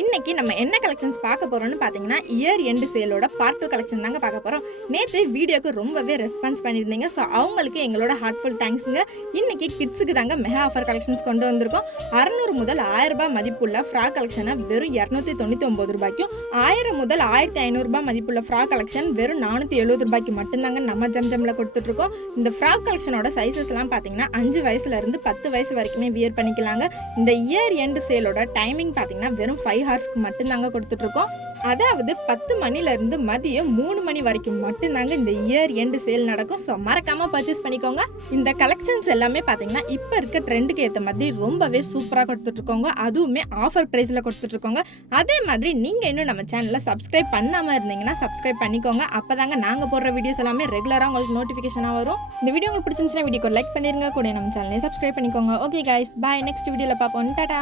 இன்னைக்கு நம்ம என்ன கலெக்ஷன்ஸ் பார்க்க போறோம்னு பார்த்தீங்கன்னா, இயர் எண்ட் சேலோட பார்ட் 2 கலெக்ஷன் தாங்க பார்க்க போறோம். நேத்து வீடியோக்கு ரொம்பவே ரெஸ்பான்ஸ் பண்ணியிருந்தீங்க. ஸோ அவங்களுக்கு எங்களோட ஹார்ட்ஃபுல் தேங்க்ஸ்ங்க. இன்னைக்கு கிட்ஸுக்கு தாங்க மெகா ஆஃபர் கலெக்ஷன்ஸ் கொண்டு வந்திருக்கோம். 600 முதல் 1000 ரூபாய் மதிப்புள்ள ஃப்ராக் கலெக்ஷனை வெறும் 299 ரூபாய்க்கும், 1000 முதல் 1500 ரூபாய் மதிப்புள்ள ஃப்ராக் கலெக்ஷன் வெறும் 470 ரூபாய்க்கு மட்டும்தாங்க நம்ம ஜம்ஜம்ல கொடுத்துட்டு இருக்கோம். இந்த ஃப்ராக் கலெக்ஷனோட சைஸஸ் எல்லாம் பார்த்தீங்கன்னா 5 வயசுல இருந்து 10 வயசு வரைக்குமே வியர் பண்ணிக்கலாங்க. இந்த இயர் எண்ட் சேலோட டைமிங் பார்த்தீங்கன்னா வெறும் 5 ஹவர்ஸ்க்கு மட்டும்தாங்க கொடுத்துட்டு இருக்கோம். அதாவது 10 மணிலேருந்து மதியம் 3 மணி வரைக்கும் மட்டும்தாங்க இந்த இயர் எண்ட் சேல் நடக்கும். ஸோ மறக்காம பர்ச்சேஸ் பண்ணிக்கோங்க. இந்த கலெக்ஷன்ஸ் எல்லாமே பார்த்தீங்கன்னா இப்போ இருக்க ட்ரெண்டுக்கு ஏற்ற மாதிரி ரொம்பவே சூப்பராக கொடுத்துட்டு இருக்கோங்க. அதுவுமே ஆஃபர் ப்ரைஸில் கொடுத்துட்டு இருக்கோங்க. அதே மாதிரி நீங்கள் இன்னும் நம்ம சேனலை சப்ஸ்கிரைப் பண்ணாமல் இருந்தீங்கன்னா சப்ஸ்கிரைப் பண்ணிக்கோங்க. அப்போ தாங்க நாங்கள் போடுற வீடியோஸ் எல்லாமே ரெகுலராக உங்களுக்கு நோட்டிஃபிகேஷனாக வரும். இந்த வீடியோ உங்களுக்கு பிடிச்சிருந்துச்சுன்னா வீடியோக்கு லைக் பண்ணிருங்க. கூட நம்ம சேனலை சப்ஸ்கிரைப் பண்ணிக்கோங்க. ஓகே கைஸ், பாய். நெக்ஸ்ட் வீடியோவில் பார்ப்போம். டாடா.